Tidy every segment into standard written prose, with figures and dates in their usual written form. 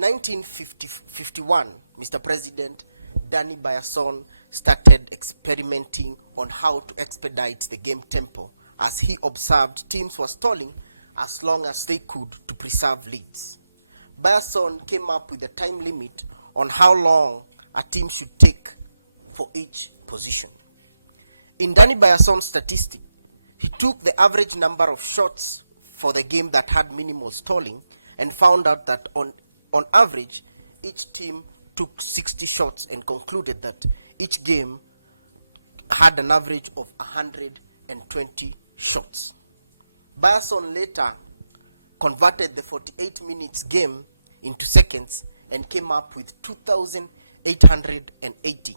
In 1951, Mr. President, Danny Bayerson started experimenting on how to expedite the game tempo, as he observed teams were stalling as long as they could to preserve leads. Bayerson came up with a time limit on how long a team should take for each position. In Danny Bayerson's statistic, he took the average number of shots for the game that had minimal stalling and found out that on average, each team took 60 shots and concluded that each game had an average of 120 shots. Bayerson later converted the 48 minutes game into seconds and came up with 2,880.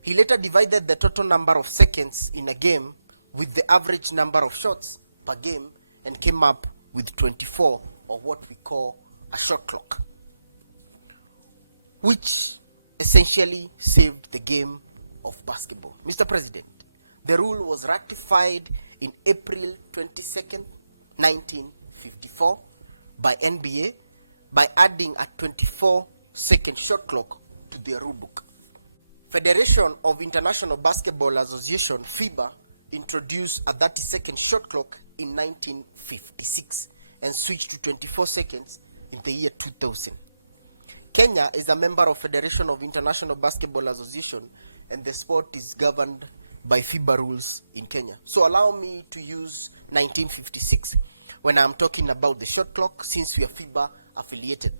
He later divided the total number of seconds in a game with the average number of shots per game and came up with 24, or what we call a shot clock, which essentially saved the game of basketball. Mr. President, the rule was ratified in April 22nd, 1954 by NBA by adding a 24-second shot clock to their rulebook. Federation of International Basketball Association, FIBA, introduced a 30-second shot clock in 1956 and switched to 24 seconds in the year 2000. Kenya is a member of Federation of International Basketball Association, and the sport is governed by FIBA rules in Kenya. So allow me to use 1956 when I'm talking about the shot clock, since we are FIBA affiliated,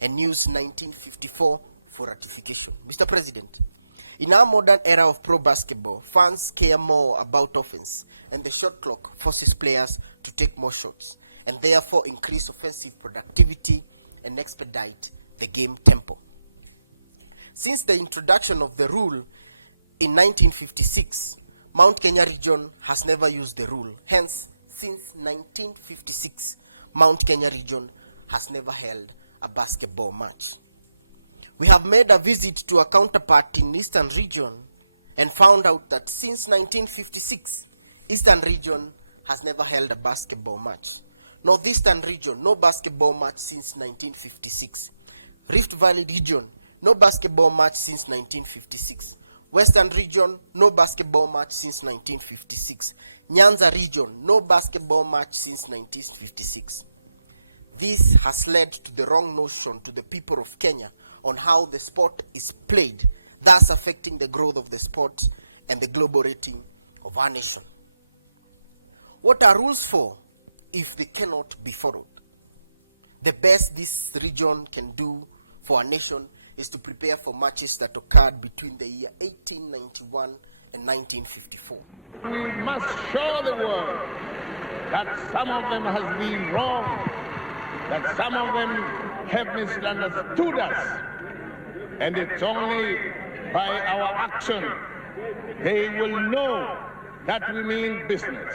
and use 1954 for ratification. Mr. President, in our modern era of pro basketball, fans care more about offense, and the shot clock forces players to take more shots and therefore increase offensive productivity and expedite the game tempo. Since the introduction of the rule in 1956, Mount Kenya region has never used the rule. Hence, since 1956, Mount Kenya region has never held a basketball match. We have made a visit to a counterpart in Eastern region and found out that since 1956, Eastern region has never held a basketball match. Northeastern region, no basketball match since 1956. Rift Valley region, no basketball match since 1956. Western region, no basketball match since 1956. Nyanza region, no basketball match since 1956. This has led to the wrong notion to the people of Kenya on how the sport is played, thus affecting the growth of the sport and the global rating of our nation. What are rules for if they cannot be followed? The best this region can do for our nation is to prepare for matches that occurred between the year 1891 and 1954. We must show the world that some of them has been wrong, that some of them have misunderstood us, and it's only by our action they will know that we mean business.